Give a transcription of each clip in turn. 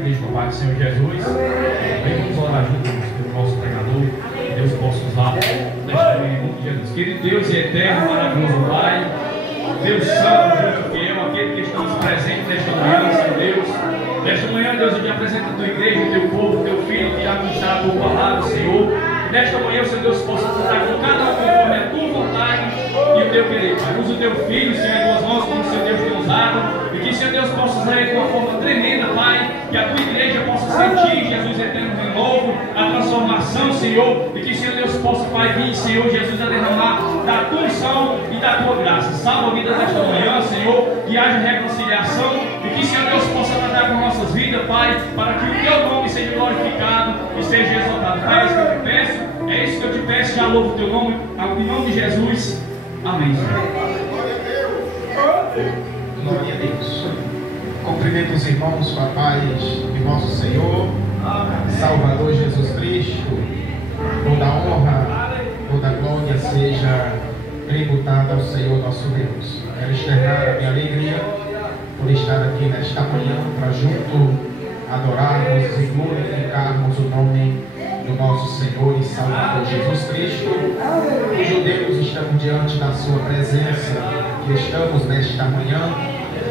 igreja do Pai do Senhor Jesus. Vem, vamos orar juntos pelo nosso pregador. Deus possa usar nesta manhã em nome de Jesus. Querido Deus e eterno, maravilhoso Pai, Deus santo, justo fiel, aquele que estamos presentes nesta manhã, Senhor Deus. Nesta manhã, Deus, eu te apresento a tua igreja, o teu povo, o teu filho, que administrar a tua palavra, Senhor. Nesta manhã, Senhor Deus, possa tratar com cada um conforme a tua vontade e o teu querer, Pai. Usa o teu filho, Senhor, em tuas mãos, como o Senhor Deus tem usado. E que, Senhor Deus, possa usar ele de uma forma tremenda, Pai. Que a tua igreja possa sentir, Jesus eterno, de novo, a transformação, Senhor. E que, Senhor Deus, possa, Pai, vir, Senhor Jesus, a derramar da tua unção e da tua graça. Salva a vida desta manhã, Senhor. Que haja reconciliação. E que, Senhor Deus, possa tratar com nossas vidas, Pai. Para que o teu nome seja glorificado e seja exaltado. Pai, é isso que eu te peço. É isso que eu te peço. Já louvo o teu nome. Em nome de Jesus. Amém. Glória a Deus. Cumprimento os irmãos com a paz de nosso Senhor, Salvador Jesus Cristo. Toda honra, toda glória seja tributada ao Senhor nosso Deus. Quero externar a minha alegria por estar aqui nesta manhã para junto adorarmos e glorificarmos o nome do nosso Senhor e Salvador Jesus Cristo. Os judeus estamos diante da sua presença, que estamos nesta manhã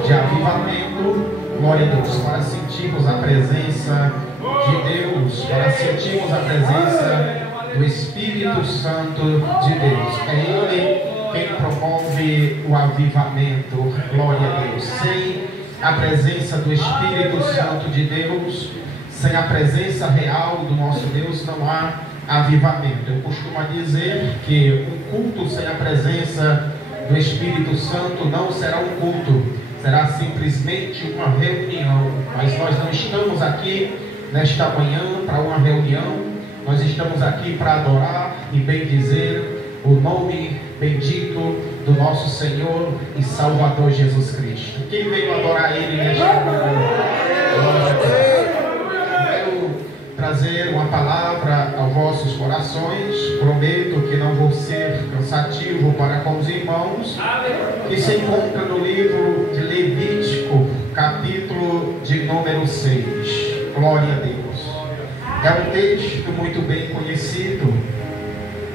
de avivamento, glória a Deus, para sentirmos a presença de Deus, para sentirmos a presença do Espírito Santo de Deus. É Ele quem promove o avivamento, glória a Deus. Sem a presença do Espírito Santo de Deus, sem a presença real do nosso Deus, não há avivamento. Eu costumo dizer que um culto sem a presença do Espírito Santo não será um culto, será simplesmente uma reunião. Mas nós não estamos aqui nesta manhã para uma reunião, nós estamos aqui para adorar e bendizer o nome bendito do nosso Senhor e Salvador Jesus Cristo. Quem veio adorar Ele nesta manhã? Quero trazer uma palavra aos vossos corações. Prometo que não vou ser cansativo para com os irmãos, que se encontra no livro de Levítico, capítulo de número 6. Glória a Deus. É um texto muito bem conhecido,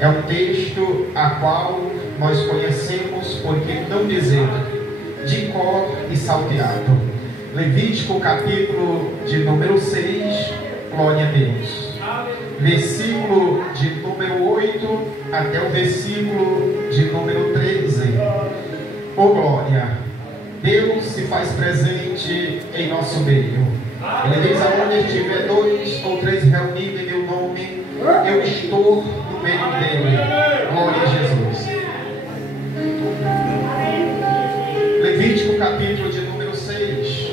é um texto a qual nós conhecemos, por que não dizer, de cor e salteado. Levítico capítulo de número 6, glória a Deus. Versículo de número 8 até o versículo de número 13. Oh glória! Deus se faz presente em nosso meio. Ele diz: aonde estiver 2 ou 3 reunidos em meu nome, eu estou no meio dele. Glória a Jesus. Levítico capítulo de número 6,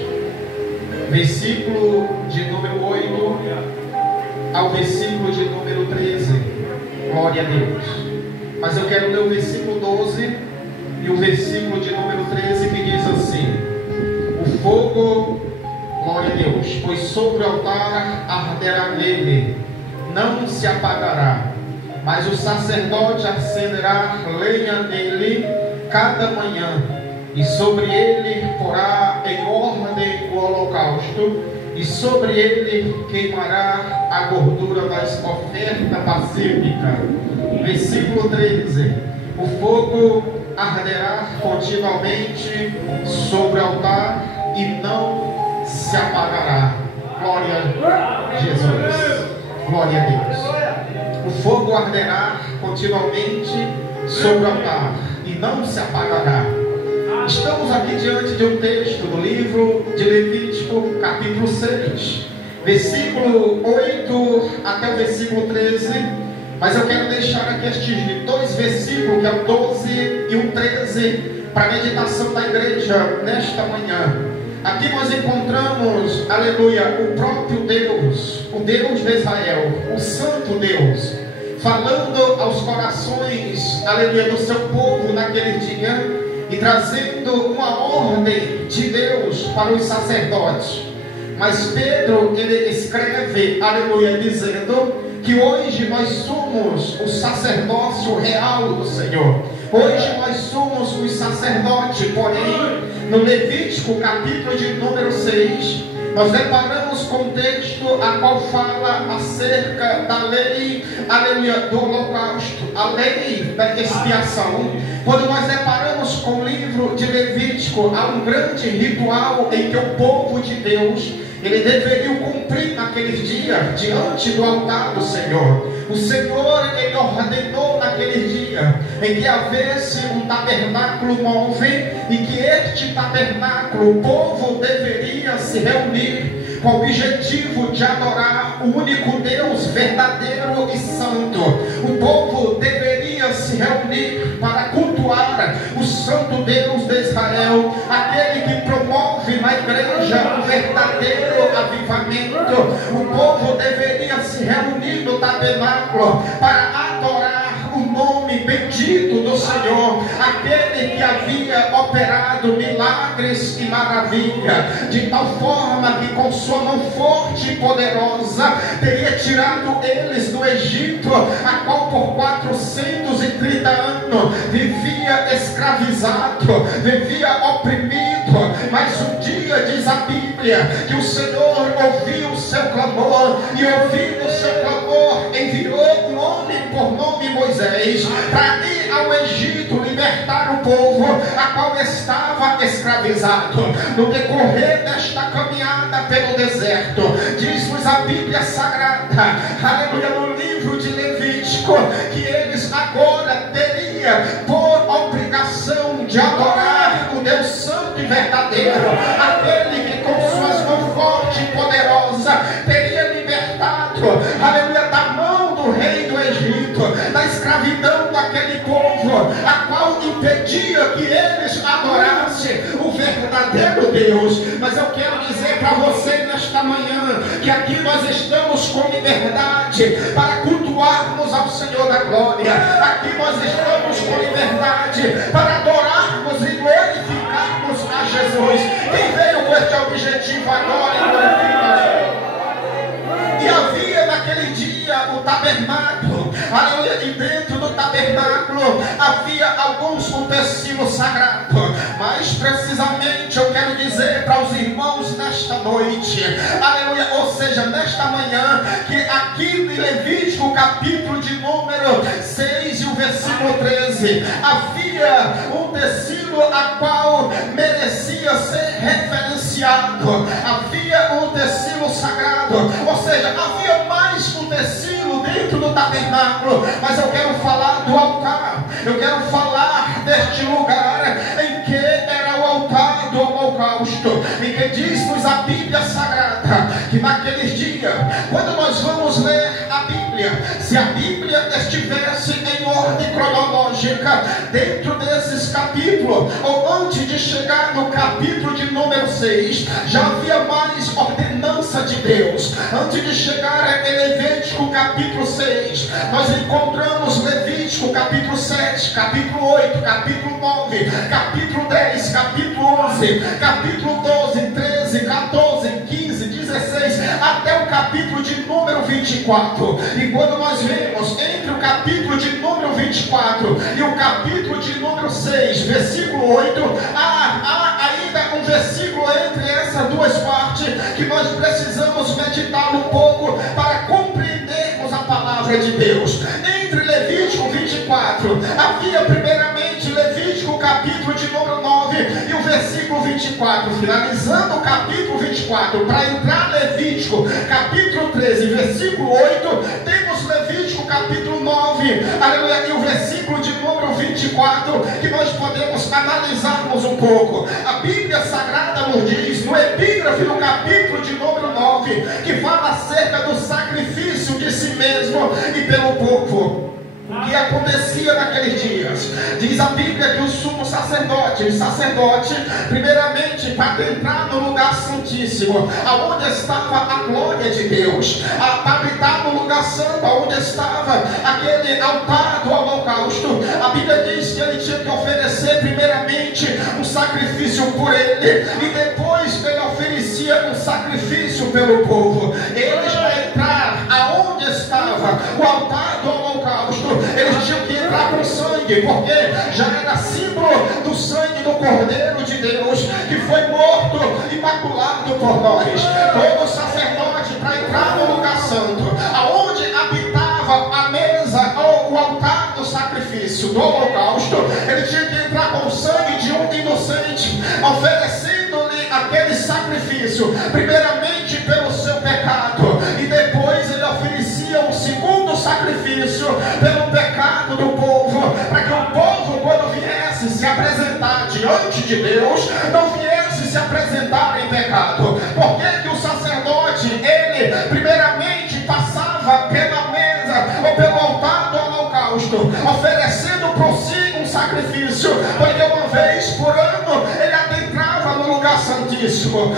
versículo de número 8 ao versículo de número 13. Glória a Deus. Mas eu quero ler o versículo 12 e o versículo de número 13, que diz assim: o fogo, glória a Deus, pois sobre o altar arderá nele, não se apagará, mas o sacerdote acenderá lenha nele cada manhã, e sobre ele porá em ordem o holocausto, e sobre ele queimará a gordura das ofertas pacíficas. Versículo 13: o fogo arderá continuamente sobre o altar e não se apagará. Glória a Jesus. Glória a Deus. O fogo arderá continuamente sobre o altar e não se apagará. Estamos aqui diante de um texto do livro de Levítico, capítulo 6, versículo 8 até o versículo 13. Mas eu quero deixar aqui estes 2 versículos, que é o 12 e o 13, para a meditação da igreja nesta manhã. Aqui nós encontramos, aleluia, o próprio Deus, o Deus de Israel, o Santo Deus, falando aos corações, aleluia, do seu povo naquele dia, e trazendo uma ordem de Deus para os sacerdotes. Mas Pedro, ele escreve, aleluia, dizendo que hoje nós somos o sacerdócio real do Senhor. Hoje nós somos os sacerdotes. Porém, no Levítico capítulo de número 6, nós deparamos com um texto a qual fala acerca da lei, aleluia, do holocausto, a lei da expiação. Quando nós deparamos com o livro de Levítico, há um grande ritual em que o povo de Deus, ele deveria cumprir naqueles dias, diante do altar do Senhor. O Senhor, ele ordenou naquele dia, em que houvesse um tabernáculo móvel, e que este tabernáculo, o povo deveria se reunir, com o objetivo de adorar o único Deus verdadeiro e santo. O povo deveria se reunir para cultuar o santo Deus de Israel, aquele que promove na igreja o verdadeiro avivamento. O povo deveria se reunir no tabernáculo para adorar o nome bendito do Senhor, aquele que havia operado milagres e maravilha, de tal forma que com sua mão forte e poderosa teria tirado eles do Egito, a qual por 430 anos vivia escravizado, vivia oprimido. Mas um dia diz a Bíblia que o Senhor ouviu o seu clamor, e ouvindo o seu clamor enviou um homem por nome Moisés para ir ao Egito libertar o povo a qual estava escravizado. No decorrer desta caminhada pelo deserto, diz-nos a Bíblia Sagrada, aleluia, no livro de Levítico, que eles agora teriam por obrigação de adorar o Deus santo e verdadeiro, aquele que com suas mãos fortes e poderosas teria libertado, aleluia, da mão do rei do Egito, da escravidão daquele povo, a qual impedia que eles adorassem o verdadeiro Deus. Mas eu quero dizer para você nesta manhã, que aqui nós estamos com liberdade para cultuarmos ao Senhor da glória. Aqui nós estamos com liberdade para adorarmos e glorificarmos a Jesus. Quem veio com este objetivo agora e glorifica? E havia naquele dia o tabernáculo, aleluia, e dentro do tabernáculo havia alguns utensílios sagrados. Mais precisamente eu quero dizer para os irmãos nesta noite, aleluia, ou seja, nesta manhã, que aqui em Levítico capítulo de número 6 e o versículo 13, havia um utensílio a qual merecia ser referenciado. Havia um utensílio sagrado, ou seja, havia mais utensílio dentro do tabernáculo. Mas eu quero falar do altar, eu quero falar deste lugar em que era o altar do holocausto, em que diz-nos a Bíblia Sagrada que naqueles dias, quando nós vamos ler a Bíblia, se a Bíblia estivesse em ordem cronológica, dentro desses capítulos, ou antes de chegar no capítulo de número 6, já havia mais ordenança de Deus. Antes de chegar em Levítico capítulo 6, nós encontramos Levítico capítulo 7, capítulo 8, capítulo 9, capítulo 10, capítulo 11, capítulo 12, 13, 14, 15, 16, até o capítulo de número 24. E quando nós vemos entre o capítulo de número 24 e o capítulo de número 6, versículo 8, há ainda um versículo entre essas duas partes que nós precisamos meditar um pouco para compreendermos a palavra de Deus. Entre Levítico 24, havia primeiramente Levítico capítulo de número 9 e o versículo 24, finalizando o capítulo 24, para entrar Levítico capítulo 13, versículo 8, temos Levítico capítulo 9, aleluia, e o versículo de número 24, que nós podemos analisarmos um pouco. A Bíblia Sagrada nos diz, no epígrafe do capítulo de número 9, que fala acerca do sacrifício de si mesmo e pelo povo. O que acontecia naqueles dias? Diz a Bíblia que o sumo sacerdote, primeiramente para entrar no lugar santíssimo, aonde estava a glória de Deus, para habitar no lugar santo, aonde estava aquele altar do holocausto, a Bíblia diz que ele tinha que oferecer primeiramente um sacrifício por ele, e depois ele oferecia um sacrifício pelo povo. Eles, para entrar aonde estava o altar do holocausto, eles tinham que entrar com sangue, porque já era símbolo, do sangue do Cordeiro de Deus, que foi morto, imaculado por nós. Todo sacerdote, para entrar no lugar santo, aonde habitava a mesa ou o altar do sacrifício, do holocausto, ele tinha que entrar com o sangue de um inocente, oferecendo-lhe aquele sacrifício, primeiramente pelo seu pecado, e depois ele oferecia um segundo sacrifício pelo pecado do povo, para que o povo, quando viesse se apresentar diante de Deus, não viesse se apresentar em pecado. Porque que o sacerdote, ele primeiramente passava pela mesa ou pelo altar do holocausto, oferecendo por si um sacrifício, porque uma vez por ano ele adentrava no lugar santíssimo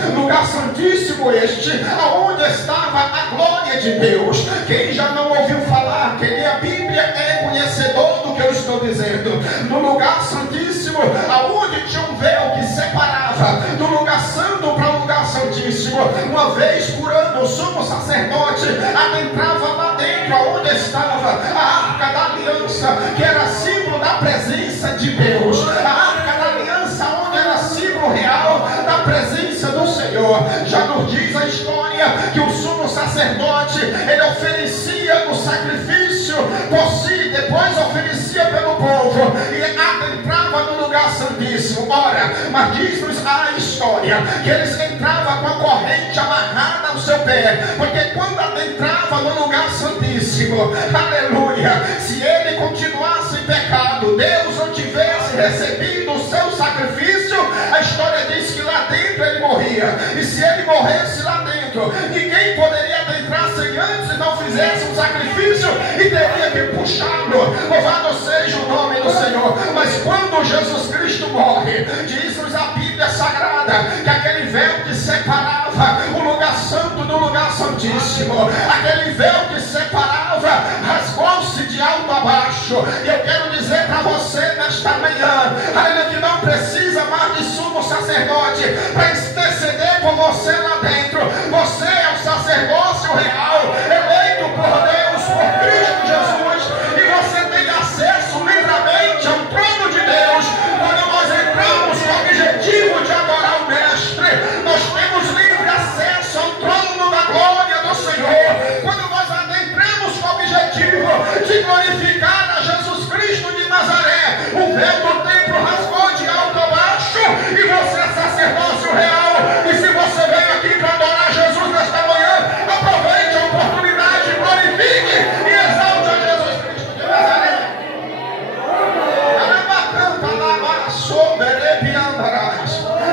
este, aonde estava a glória de Deus. Quem já não ouviu falar, quem lê a Bíblia é conhecedor do que eu estou dizendo. No lugar santíssimo, aonde tinha um véu que separava do lugar santo para o lugar santíssimo, uma vez por ano o sumo sacerdote adentrava lá dentro, aonde estava a arca da aliança, que era símbolo da presença de Deus, a arca da aliança, onde era símbolo real da presença do Senhor. Já nos diz a história que o sumo sacerdote, ele oferecia o sacrifício por si, depois oferecia pelo povo e adentrava no lugar santíssimo. Ora, mas diz-nos a história que eles entravam com a corrente amarrada ao seu pé, porque quando adentrava no lugar santíssimo, aleluia, se ele continuasse em pecado, Deus não tivesse recebido o seu sacrifício, a história diz que lá dentro ele morria, e se ele morresse lá dentro, ninguém poderia adentrar sem antes não fizesse um sacrifício e teria que puxá-lo. Louvado seja o nome do Senhor. Mas quando Jesus Cristo morre, diz-nos a Bíblia Sagrada que aquele véu que separava o lugar santo do lugar santíssimo, aquele véu que separava, rasgou-se de alto a baixo. E eu quero dizer para você nesta manhã, aleluia, que não precisa mais de sumo sacerdote para interceder por você lá dentro. Você é o sacerdócio real, eleito por Deus, por Cristo Jesus, e você tem acesso livremente ao trono de Deus. Quando nós entramos com o objetivo de adorar o Mestre, nós temos livre acesso ao trono da glória do Senhor. Quando nós adentramos com o objetivo de glorificar a Jesus Cristo de Nazaré, o véu do templo rasgou de alto a baixo, e você é sacerdócio real. E se você veio aqui para adorar Jesus nesta manhã, aproveite a oportunidade, glorifique e exalte a Jesus Cristo de Nazaré.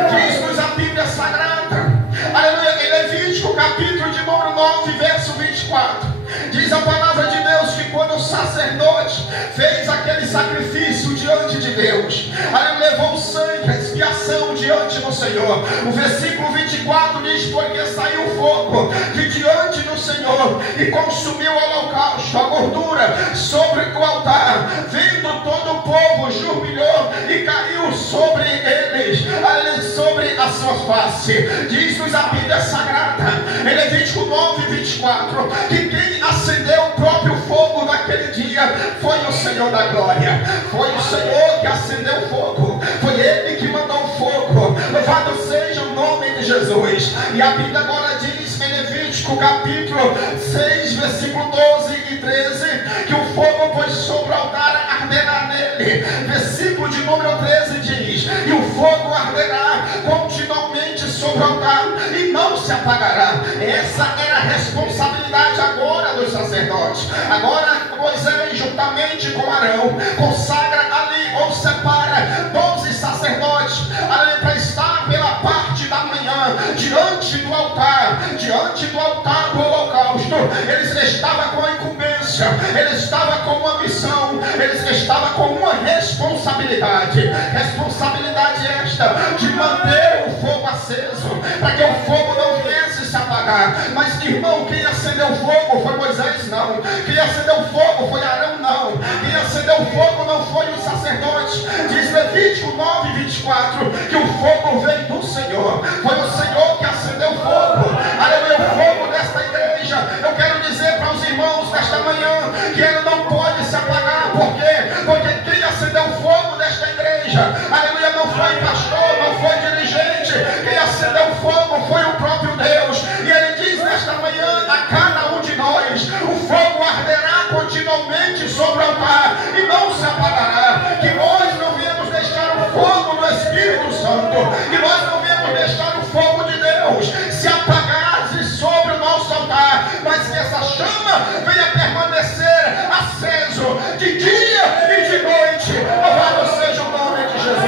Diz-nos a Bíblia Sagrada, aleluia, em Levítico capítulo de número 9, verso 24, diz a palavra de Deus que quando o sacerdote fez aquele sacrifício diante de Deus, levou o sangue, a expiação diante do Senhor, o versículo 24 diz: porque saiu o fogo de diante do Senhor e consumiu o holocausto, a gordura sobre o altar, vendo todo o povo jubilou e caiu sobre eles, sobre as suas faces. Diz-nos a Bíblia Sagrada em Levítico 9, 24, que quem acendeu o próprio fogo naquele dia foi o Senhor da glória. Foi o Senhor que acendeu o fogo, foi Ele que mandou o fogo. Louvado seja o nome de Jesus. E a Bíblia agora diz em Levítico capítulo 6, versículo 12 e 13, que o fogo pois sobre o altar arderá nele. Versículo de número 13 diz: e o fogo arderá continuamente sobre o altar e não se apagará. Essa era a responsabilidade agora dos sacerdotes. Agora Moisés, juntamente com Arão, consagra ali ou separa 12 sacerdotes ali para estar pela parte da manhã diante do altar do holocausto. Eles estavam com a incumbência, eles estavam com uma missão, eles estavam com uma responsabilidade esta de manter o fogo aceso, para que o fogo não viesse se apagar. Mas irmão, quem acendeu o fogo foi Moisés? Não. Quem acendeu o fogo foi Arão? Não. Quem acendeu o fogo não foi os sacerdotes. Diz Levítico 9, 24 que o fogo veio do Senhor. Foi o Senhor que acendeu o fogo. Aleluia, o fogo desta igreja. Eu quero dizer para os irmãos nesta manhã que ele não pode se apagar. Por quê? Porque quem acendeu o fogo desta igreja, aleluia, Santo. E nós não viemos deixar o fogo de Deus se apagar sobre o nosso altar, mas que essa chama venha permanecer aceso de dia e de noite. Louvado seja o nome de Jesus.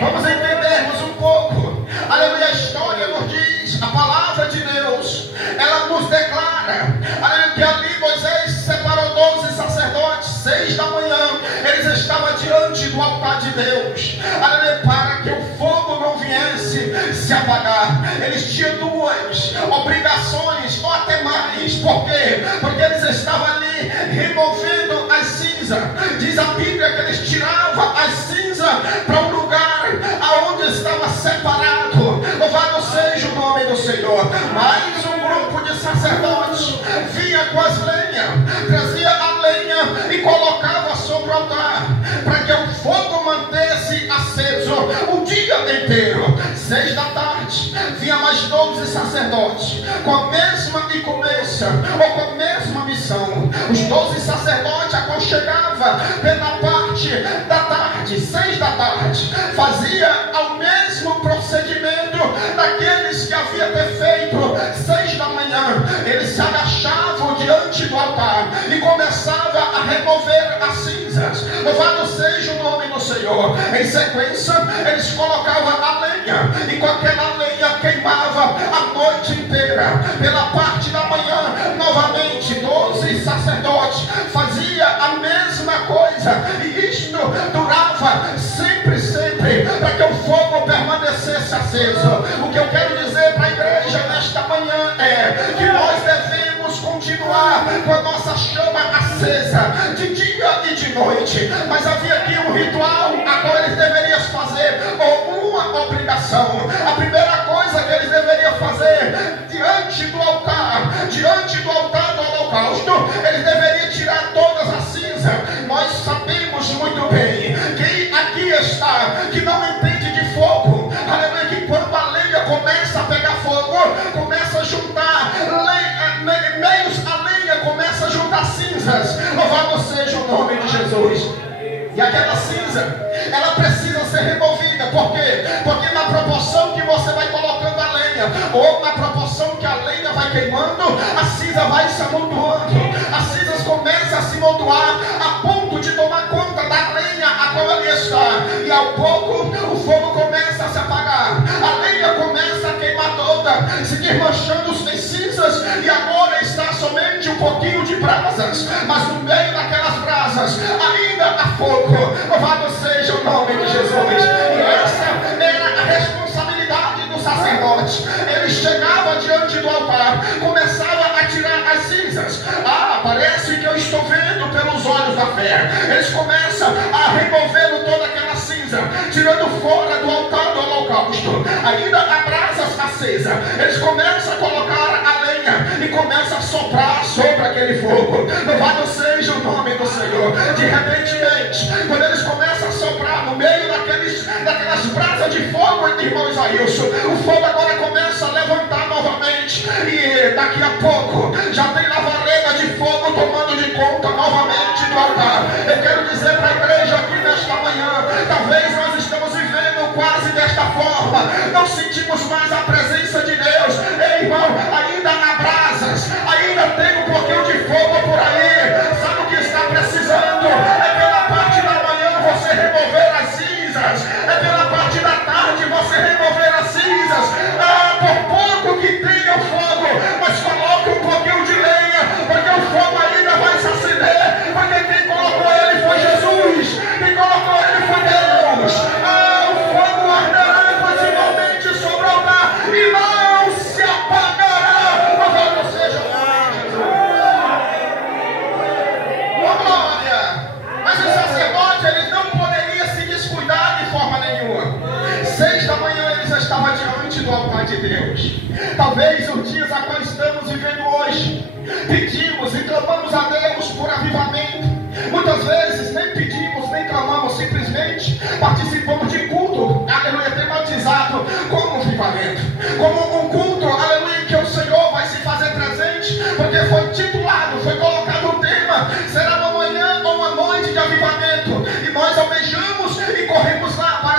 Vamos entendermos um pouco. Aleluia, a história nos diz, a palavra de Deus, ela nos declara, aleluia, que ali Moisés separou 12 sacerdotes, 6 da manhã, eles estavam diante do altar de Deus, aleluia, para que o fogo não viesse se apagar. Eles tinham 2 obrigações, ou até mais. Por quê? Porque eles estavam ali removendo as cinzas. Diz a Bíblia que eles tiravam as cinzas para um lugar aonde estava separado. Louvado seja o nome do Senhor. Mais um grupo de sacerdotes vinha com as lenhas, trazia a lenha e colocava sobre o altar, para que o fogo mantesse aceso o dia inteiro. 6 da tarde, vinha mais 12 sacerdotes, com a mesma incumbência, ou com a mesma missão. Os 12 sacerdotes aconchegavam pela parte da tarde, 6 da tarde, fazia ao mesmo procedimento daqueles que havia ter feito 6 da manhã. Eles se agachavam diante do altar e começavam a remover as cinzas. Louvado seja o nome do Senhor. Em sequência, eles colocavam a lenha, e com aquela lenha queimava a noite inteira. Pela parte da manhã, novamente 12 sacerdotes fazia a mesma coisa, e isto durava sempre, para que o fogo permanecesse aceso. O que eu quero dizer para a igreja nesta manhã é que nós devemos continuar com a nossa chama acesa de dia e de noite. Mas havia aqui um ritual a qual eles deveriam fazer, ou uma obrigação. A primeira coisa que eles deveriam fazer diante do altar do holocausto, eles deveriam tirar todas as cinzas. Nós sabemos muito bem que aqui está, que não entende de fogo, aleluia, que quando a lenha começa a pegar fogo, começa a juntar meios, a lenha começa a juntar cinzas. Louvado seja o nome de Jesus. E aquela cinza, ela precisa ser removida. Por quê? Porque na proporção que você vai colocando a lenha, ou na proporção que a lenha vai queimando, a cinza vai se amontoando. As cinzas começam a se amontoar a ponto de tomar conta da lenha a qual ali está. E ao pouco o fogo começa a se apagar. A lenha começa a queimar toda, se desmanchando em cinzas, e agora está somente um pouquinho de brasas. Mas no meio daquelas brasas ainda há fogo. Louvado seja o nome de Jesus. E essa era a responsabilidade do sacerdote. Ele chegava diante do altar, começava a tirar as cinzas. Parece que eu estou vendo pelos olhos da fé. Eles começam a remover toda aquela cinza, tirando fora do altar do holocausto. Ainda há brasas acesas. Eles começam a colocar a lenha e começam a soprar sobre aquele fogo. Louvado seja o nome do Senhor. De repente, quando eles começam a soprar no meio daquelas brasas de fogo, irmão Isaílson, o fogo agora começa a levantar novamente, e daqui a pouco já tem lavareda de fogo tomando de conta novamente do altar. Eu quero dizer para a igreja aqui nesta manhã, talvez nós estamos vivendo quase desta forma, não sentimos mais a presença de Deus. Ei, irmão, ainda há brasas, ainda tem um pouquinho de fogo por aí. Sabe o que está precisando? É pela parte da manhã você remover as cinzas, é pela parte da tarde você remover as cinzas. Por pouco que tenha o fogo, mas coloque um pouquinho de lenha, porque o fogo ainda vai se acender, porque quem colocou ele foi Jesus, quem colocou ele foi Deus. O fogo arderá continuamente sobre o altar e não se apagará. Louvado seja o nome de Jesus. Oh, glória! Mas os sacerdotes, eles não poderiam se descuidar de forma nenhuma. 6 da manhã eles estavam diante do altar de Deus. Talvez os dias a qual estamos vivendo hoje, pedimos e clamamos a Deus por avivamento. Muitas vezes nem pedimos, nem clamamos, simplesmente participamos de culto, aleluia, tematizado como avivamento, como um culto, aleluia, que o Senhor vai se fazer presente, porque foi titulado, foi colocado o tema, será uma manhã ou uma noite de avivamento, e nós almejamos e corremos lá para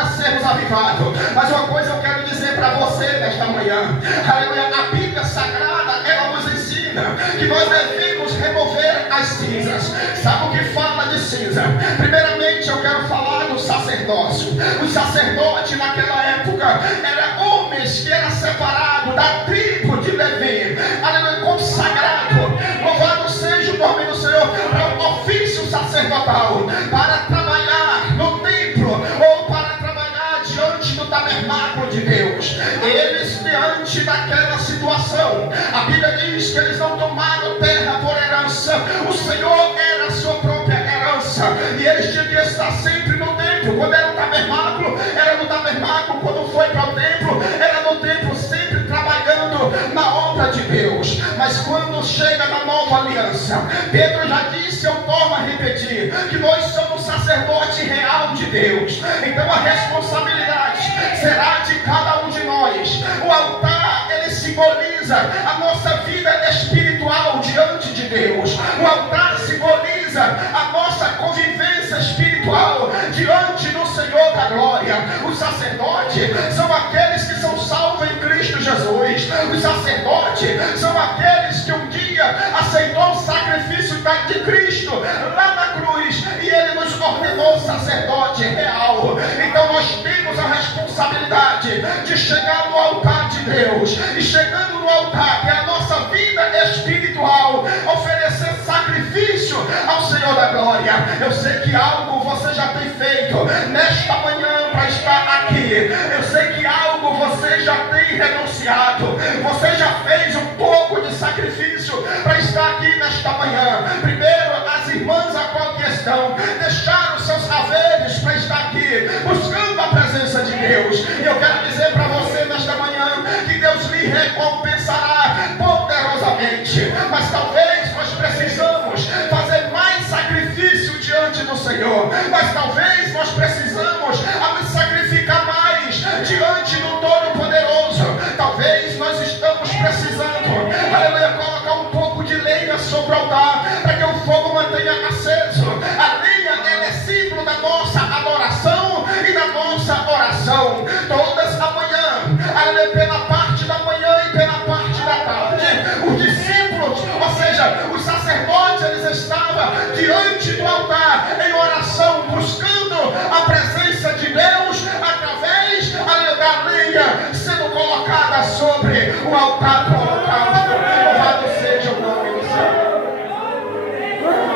avivado. Mas uma coisa eu quero dizer para você nesta manhã, aleluia, a Bíblia Sagrada, ela nos ensina que nós devemos remover as cinzas. Sabe o que fala de cinza? Primeiramente eu quero falar do sacerdócio. O sacerdote naquela época era homens que eram separados da tribo de Levi, aleluia, consagrado, louvado seja o nome do Senhor, para o ofício sacerdotal, para trabalhar no templo ou para trabalhar diante do tabernáculo de Deus. Eles, diante daquela situação, a Bíblia diz que eles não tomaram terra por herança, o Senhor era a sua própria herança, e eles tinham que estar sempre no templo. Quando era no tabernáculo, era no tabernáculo. Quando foi para o templo, era no templo, sempre trabalhando na obra de Deus. Mas quando chega na nova aliança, Pedro já disse, eu torno a repetir, que nós somos sacerdote real de Deus. Então a responsabilidade será de cada um de nós. O altar, ele simboliza a nossa vida espiritual diante de Deus. O altar simboliza a nossa convivência espiritual diante do Senhor da glória. Os sacerdotes são aqueles que são salvos em Cristo Jesus. Os sacerdotes são aqueles que um dia aceitou o sacrifício de Cristo lá na cruz, e Ele nos ordenou sacerdote real. Então nós temos a responsabilidade de chegar no altar de Deus, e chegando no altar, que é a nossa vida espiritual, oferecer sacrifício ao Senhor da glória. Eu sei que algo você já tem feito nesta manhã para estar aqui. Eu sei que algo você já tem renunciado. Você já fez um pouco de sacrifício para estar aqui nesta manhã. Primeiro, as irmãs a qual que estão deixaram seus haveres para estar aqui, buscando a presença de Deus. E eu quero dizer para você nesta manhã que Deus lhe recompensará poderosamente. Mas talvez nós precisamos fazer mais sacrifício diante do Senhor. Mas talvez nós precisamos nos sacrificar mais diante do Todo-Poderoso. Talvez nós estamos precisando, aleluia, colocar um pouco de lenha sobre o altar, para que o fogo mantenha aceso. A lenha, ela é símbolo da nossa adoração e da nossa oração. Todas amanhã, aleluia, pela parte da manhã e pela parte da tarde, os discípulos, ou seja, os sacerdotes, eles estavam diante do altar em oração, buscando a presença de Deus através, aleluia, da lenha sendo colocada sobre o altar do holocausto. Louvado seja o nome do Senhor.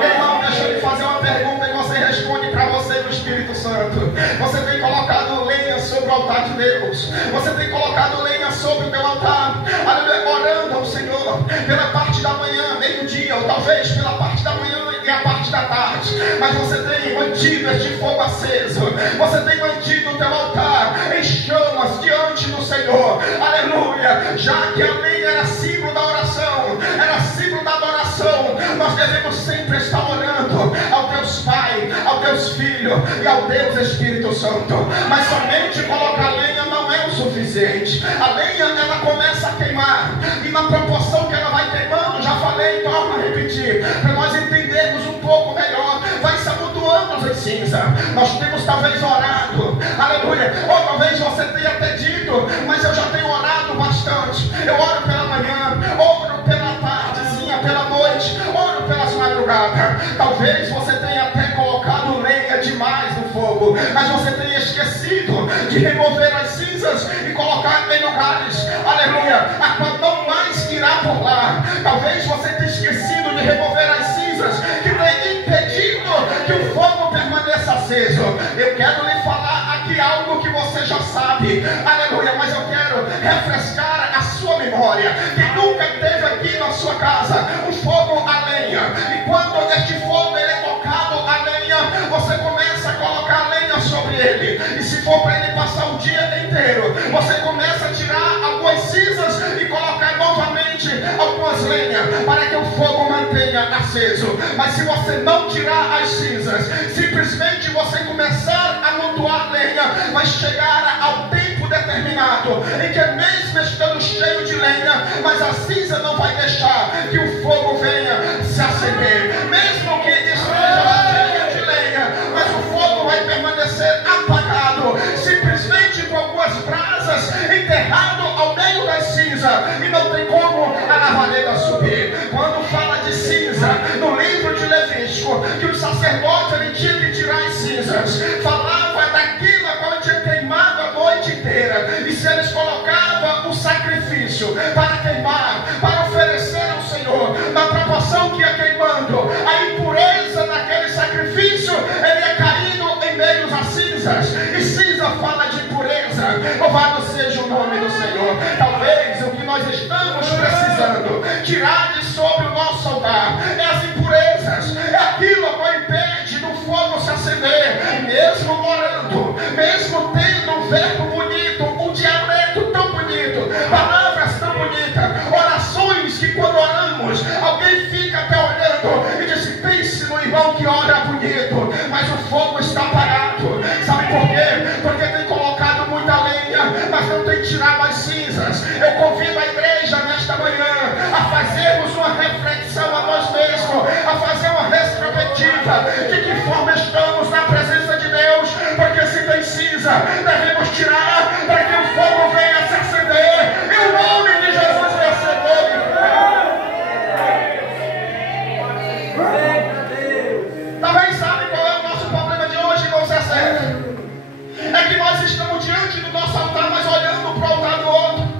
Irmão, deixa eu lhe fazer uma pergunta e você responde para você no Espírito Santo. Você tem colocado lenha sobre o altar de Deus? Você tem colocado lenha sobre o teu altar? Aleluia, orando ao Senhor pela parte da manhã, meio-dia, ou talvez pela parte da manhã e a parte da tarde. Mas você tem mantido este fogo aceso. Você tem mantido o teu altar em chamas diante do Senhor. Aleluia. Já que a lenha era símbolo da oração, era símbolo da adoração, nós devemos sempre estar orando ao Deus Pai, ao Deus Filho e ao Deus Espírito Santo. Mas somente colocar lenha não é o suficiente. A lenha, ela começa a queimar, e na proporção que ela vai queimando, já falei, torno a repetir, para nós entendermos um pouco melhor, vai se amontoando em cinza. Nós temos talvez orado, aleluia, ou talvez você tenha até dito, mas eu já tenho orado bastante. Eu oro pela manhã, oro pela tardezinha, pela noite, oro pelas madrugadas. Talvez você tenha até colocado lenha demais no fogo, mas você tenha esquecido de remover as cinzas e colocar em lugares, aleluia, a qual não mais irá por lá. Talvez você tenha esquecido de remover as cinzas que tem impedido que o fogo permaneça aceso. Eu quero lhe falar aqui algo que você já sabe, aleluia, mas eu quero refrescar a sua memória. Que nunca teve aqui na sua casa um fogo a lenha, e quando este fogo ele é tocado a lenha, você começa a colocar lenha sobre ele, e se for para ele passar o dia inteiro, você começa a tirar algumas cinzas e colocar novamente algumas lenhas, para que o fogo mantenha aceso. Mas se você não tirar as cinzas, simplesmente você começar a amontoar lenha, vai chegar ao tempo determinado em que mesmo estando cheio de lenha, mas a cinza não vai deixar que o fogo venha se acender. Mesmo que esteja cheio de lenha, mas o fogo vai permanecer apagado, simplesmente cinzas falava daquilo a qual tinha queimado a noite inteira. E se eles colocavam o sacrifício para queimar, para oferecer ao Senhor, na proporção que ia queimando, a impureza daquele sacrifício, ele ia caindo em meio a cinzas. E cinza fala de impureza. Louvado seja o nome do Senhor. Talvez o que nós estamos precisando tirar de sobre o nosso altar é as impurezas, é aquilo que impede do fogo se acender. Mesmo orando, mesmo tendo um verbo bonito, um dialeto tão bonito, palavras tão bonitas, orações que quando oramos alguém fica até olhando e diz: pense no irmão que ora bonito, mas o fogo está parado. Sabe por quê? Porque tem colocado muita lenha, mas não tem tirado as cinzas. Eu convido a igreja nesta manhã a fazermos uma reflexão a nós mesmos, a fazer uma retrospectiva de que forma estamos na presença de Deus, porque se tem cinza, devemos tirar para que o fogo venha se acender e o nome de Jesus venha ser glorificado. Talvez sabe qual é o nosso problema de hoje, irmão César? É que nós estamos diante do nosso altar, mas olhando para o altar do outro.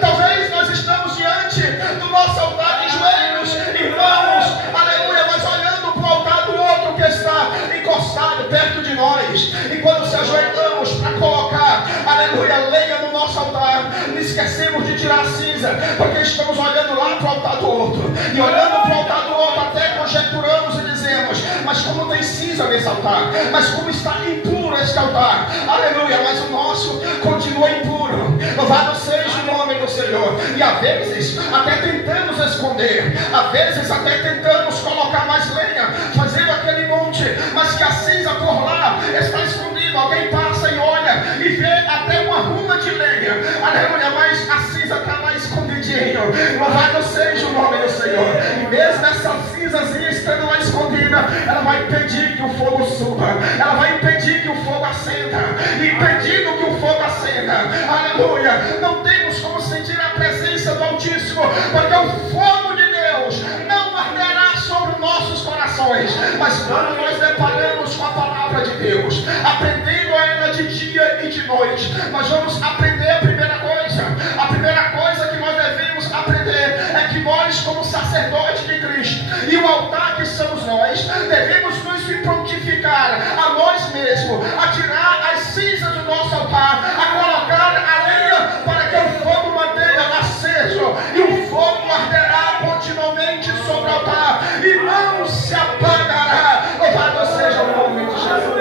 Talvez nós estamos diante do nosso altar de joelhos, irmãos, aleluia, mas olhando para o altar do outro que está encostado perto de nós. E quando se ajoelhamos para colocar, aleluia, lenha no nosso altar, esquecemos de tirar a cinza, porque estamos olhando lá para o altar do outro. E olhando para o altar do outro, até conjecturamos e dizemos: mas como tem cinza nesse altar? Mas como está impuro este altar? Aleluia, mas o nosso continua impuro. Louvado seja o nome do Senhor. E às vezes até tentamos esconder, às vezes até tentamos colocar mais lenha, fazendo aquele monte, mas que a cinza por lá está escondida. Alguém passa e olha e vê até uma ruma de lenha, aleluia, mas a cinza está lá escondidinho. Louvado seja o nome do Senhor. E mesmo essa cinzazinha estando lá escondida, ela vai impedir que o fogo suba, ela vai impedir que o fogo acenda. E impedindo que o fogo acenda, aleluia, não temos como sentir a presença do Altíssimo, porque o fogo de Deus não arderá sobre nossos corações. Mas quando nós deparamos com a palavra de Deus, aprendendo a ela de dia e de noite, nós vamos aprender a primeira coisa. A primeira coisa que nós devemos aprender é que nós, como sacerdote de Cristo, e o altar que somos nós, devemos nos prontificar a nós mesmos, a tirar as cinzas do nosso altar, a colocar a lenha para que o fogo mantenha aceso, e o fogo arderá continuamente sobre o altar e não se apagará. Louvado seja o nome de Jesus.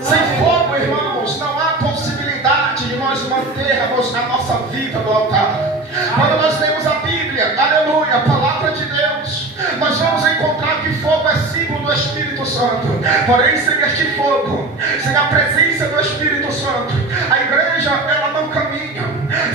Sem fogo, irmãos, não há possibilidade de nós mantermos a nossa vida no altar. Quando nós lemos a Bíblia, aleluia, a palavra de Deus, nós vamos encontrar que fogo é símbolo do Espírito Santo. Porém, sem este fogo, sem a presença do Espírito Santo, a igreja ela não caminha.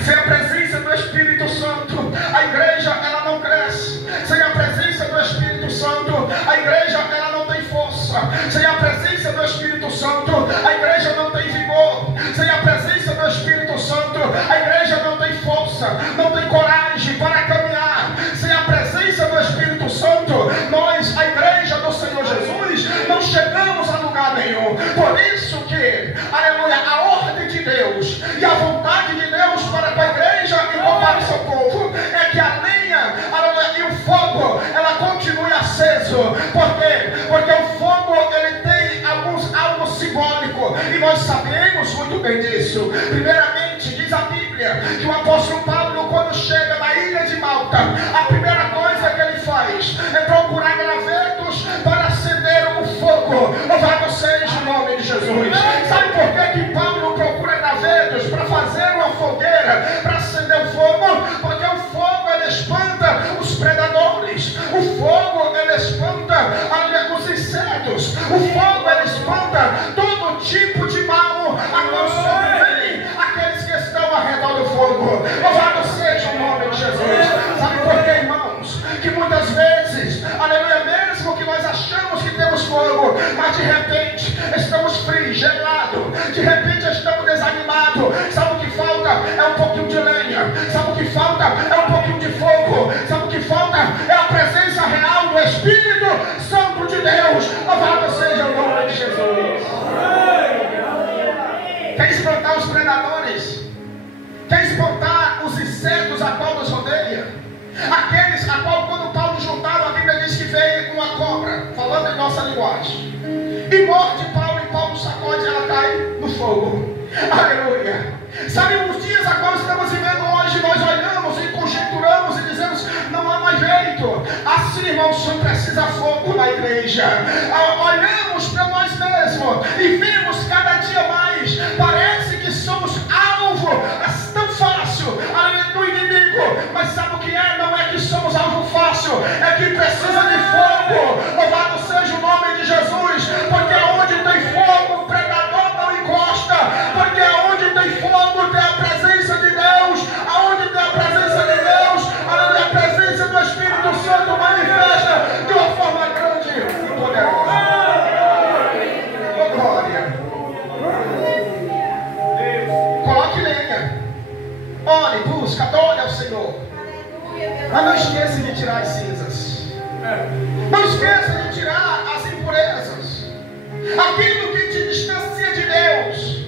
Sem a presença do Espírito Santo, a igreja ela não cresce. Sem a presença do Espírito Santo, a igreja ela não tem força. Sem a presença do Espírito Santo, a igreja não tem vigor. Sem a presença do Espírito Santo, a igreja não tem força, não tem coragem para caminhar. Sem a presença do Espírito Santo, nós, a igreja do Senhor Jesus, não chegamos a lugar nenhum. Por isso que, aleluia, a ordem de Deus e a vontade de Deus para com a igreja e para o seu povo é que a lenha, aleluia, e o fogo, ela continue aceso. Por quê? Porque o fogo, ele tem algo simbólico, e nós sabemos muito bem disso. Primeiramente, diz a Bíblia que o apóstolo Paulo, quando chega na ilha de Malta, a primeira coisa que ele faz é procurar gravetos para acender o fogo. Louvado seja o nome de Jesus. Sabe por que Paulo procura gravetos para fazer uma fogueira, para acender o fogo? Porque o fogo, ele espanta os predadores. O fogo, ele espanta os insetos. O fogo, ele espanta todo tipo de mal a qual sobrevém aqueles que estão ao redor do fogo. Louvado seja o nome de Jesus. Sabe por quê, irmãos? Que muitas vezes, aleluia, mesmo que nós achamos que temos fogo, mas de repente estamos frios, gelados, de repente estamos desanimados. Sabe o que falta? É um pouquinho de lenha. Sabe o que falta? É um pouquinho de fogo. Sabe o que falta? É a presença real do Espírito Santo de Deus. Louvado seja sacode. E morde Paulo, e Paulo sacode, ela cai no fogo. Aleluia. Sabe, os dias a qual estamos vivendo hoje, nós olhamos e conjecturamos e dizemos, não há mais jeito. Assim, irmãos, só precisa fogo na igreja. Olhamos para nós mesmos e vemos cada dia mais, parece que somos alvo, é tão fácil, do inimigo. Mas sabe o que é? Não é que somos alvo fácil, é que precisa de fogo. Louvado seja o nome de Jesus, porque onde tem fogo, o pregador não encosta, porque onde tem fogo tem a presença de Deus, aonde tem a presença de Deus, a presença do Espírito Santo manifesta de uma forma grande e poderosa. Oh, glória. Coloque lenha, ore, busca, adore ao Senhor, mas não esqueça de tirar as cinzas, não esqueça de tirar as impurezas, aquilo que te distancia de Deus.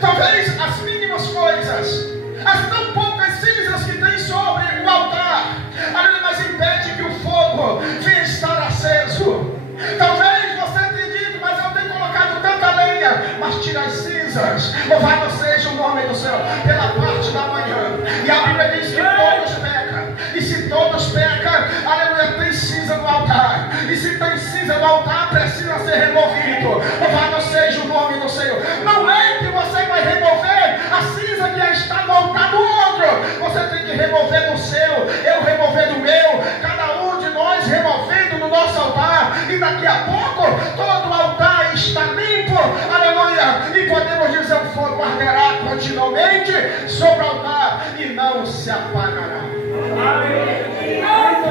Talvez as mínimas coisas, as tão poucas cinzas que tem sobre o altar, mas impede que o fogo venha estar aceso. Talvez você tenha dito, mas eu tenho colocado tanta lenha, mas tira as cinzas. Louvado seja o nome do Senhor pela parte da manhã. E a Bíblia diz que todos pecam, e se todos pecam, aleluia, tem cinza no altar, e se tem cinza no altar, precisa ser removido. Louvado seja o nome do Senhor. Não é que você vai remover a cinza que está no altar do outro, você tem que remover do seu, eu remover do meu, cada um de nós removendo do nosso altar, e daqui a pouco todo o altar está limpo, aleluia, e podemos dizer, o fogo arderá continuamente sobre o altar e não se apagará.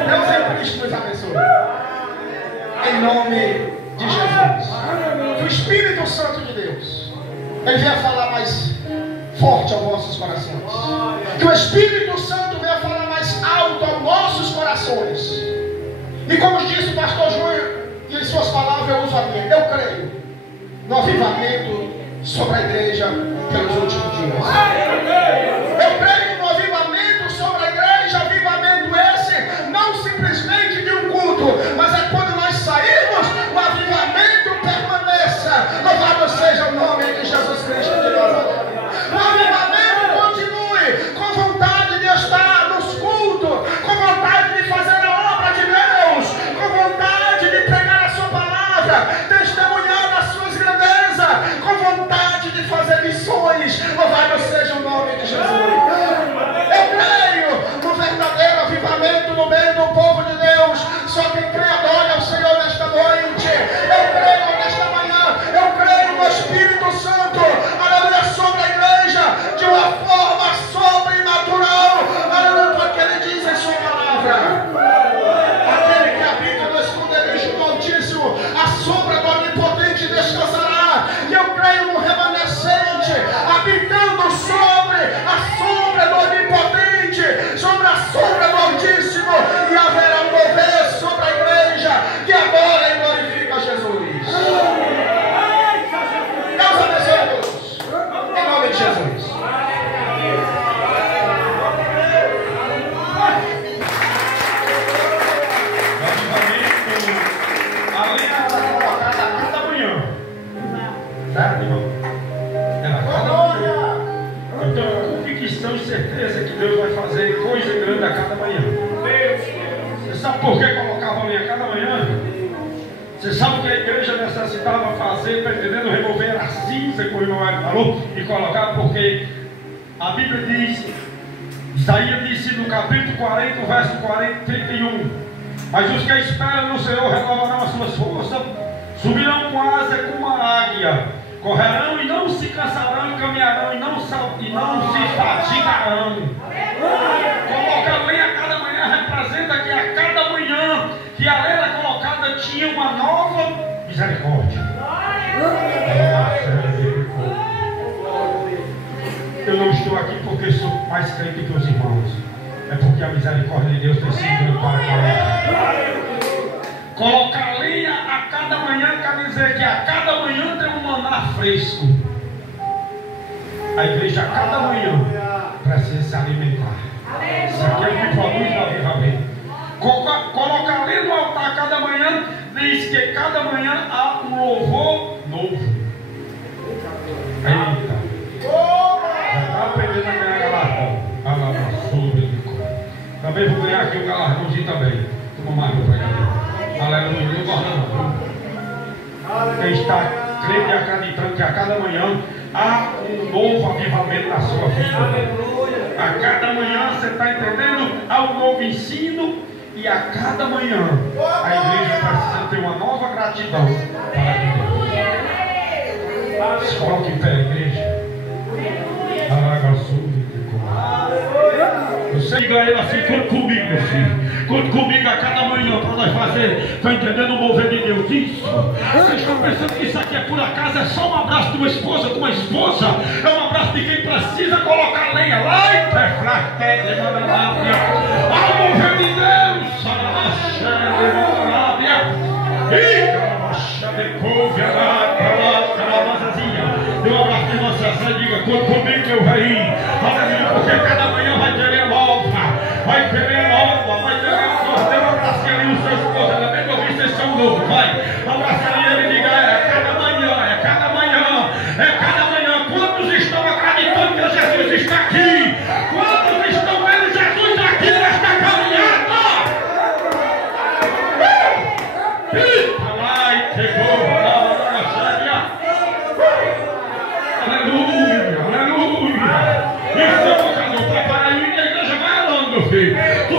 Deus em Cristo nos abençoe, em nome de Jesus. Que o Espírito Santo de Deus, ele venha falar mais forte aos vossos corações, que o Espírito Santo venha falar mais alto aos nossos corações. E como disse o pastor Júnior, e em suas palavras eu uso a minha, eu creio no avivamento sobre a igreja pelos últimos dias. Eu creio no avivamento sobre a igreja, avivamento esse, não simplesmente de um culto, mas é quando nós sairmos, o avivamento permaneça. Louvado seja o nome de Jesus Cristo de Nazaré. O avivamento continue com vontade de estar nos cultos, com vontade de fazer a obra de Deus, com vontade de pregar a sua palavra, testemunhar das suas grandezas, com vontade de fazer missões. Louvado seja o nome de Jesus. Eu creio no verdadeiro avivamento no meio do povo de Deus. Só quem crê adora ao Senhor nesta noite. Eu creio nesta manhã, eu creio no Espírito Santo, aleluia, sobre a igreja, de uma forma sobrenatural, aleluia, porque ele diz em sua palavra, aquele que habita no esconderijo do Altíssimo, a sombra do Onipotente descansará. E eu creio no remanescente, habitando sobre a sombra do Onipotente, sobre a sombra do Altíssimo, e haverá um mover sobre a igreja que adora e glorifica Jesus. Deus abençoe a todos, em nome de Jesus. A lenha está colocada a cada manhã, certo, irmão? Ela cada manhã. Então, com convicção e certeza que Deus vai fazer coisa grande a cada manhã. Você sabe por que colocava a lenha a cada manhã? Você sabe o que a igreja necessitava fazer, está entendendo? Remover a cinza, como o irmão Hélio falou, e colocar, porque a Bíblia diz, Isaías disse no capítulo 40, verso 31, mas os que esperam no Senhor renovarão as suas forças, subirão com asa como a águia, correrão e não se cansarão, e caminharão e não se fatigarão. Coloca a lenha a cada manhã representa que a cada manhã que a lenha era colocada tinha uma nova misericórdia. Eu não estou aqui porque sou mais crente que os irmãos, é porque a misericórdia de Deus tem sido para nós. Colocar lenha a cada manhã quer dizer que a cada manhã tem um maná fresco. A igreja a cada manhã precisa se alimentar. Isso aqui é o que produz o avivamento. Colocar lenha no altar a cada manhã diz que cada manhã há um louvor novo. Eita! Já está aprendendo a ganhar galardão. Também vou ganhar aqui o galardãozinho também. Toma mais, meu pregador. Aleluia. Eu guardando. Quem está crendo e acreditando que a cada manhã há um novo avivamento na sua vida. A cada manhã, você está entendendo? Há um novo ensino. E a cada manhã a igreja precisa ter uma nova gratidão para Deus. Se coloque em pé, igreja. Você diga a ele assim: conte comigo, meu filho. Conte comigo a cada manhã para nós fazer. Está entendendo o mover de Deus? Isso. Vocês estão pensando que isso aqui é por acaso? É só um abraço de uma esposa com uma esposa. É um abraço de quem precisa colocar lenha lá e ao mover de Deus. Dê um abraço de nossa Zé, diga: conte comigo, meu rei. Aleluia, porque cada manhã vai querer nova, vai querer nova, vai querer nova. Dê um abraço ali no seu esposo, ainda bem que eu vi vocês são novos, vai. Abraça ali ele e diga: é cada manhã, é cada manhã, é cada manhã. Quantos estão acreditando que Jesus está aqui? Quantos estão vendo Jesus aqui nesta caminhada? Eita lá e chegou, aleluia, aleluia. Isso, prepara aí, a igreja vai alando, meu filho. Tu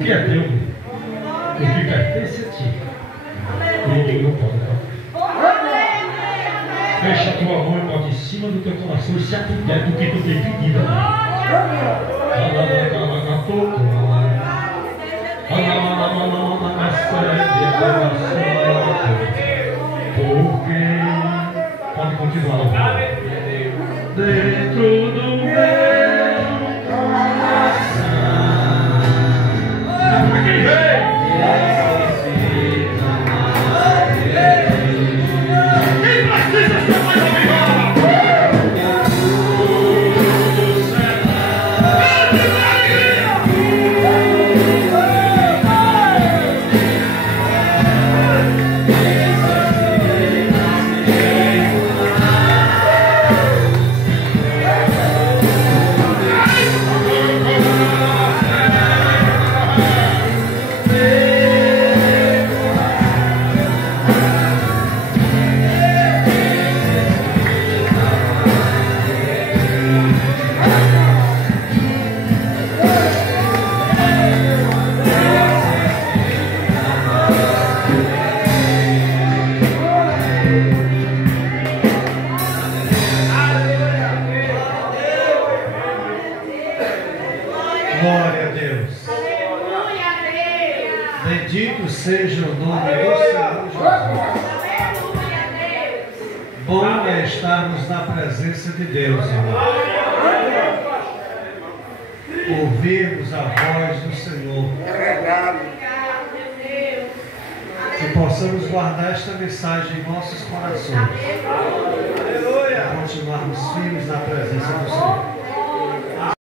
que é teu, o que pertence a ti, ninguém não pode tocar. Fecha a tua mão e bota em cima do teu coração e se atender do que tu tem pedido. Porque pode continuar. Dentro do meu coração. Quem vem? Glória a Deus. Bendito seja o nome do Senhor Jesus. Bom é estarmos na presença de Deus, irmão. Ouvirmos a voz do Senhor. Que possamos guardar esta mensagem em nossos corações. E continuarmos firmes na presença do Senhor.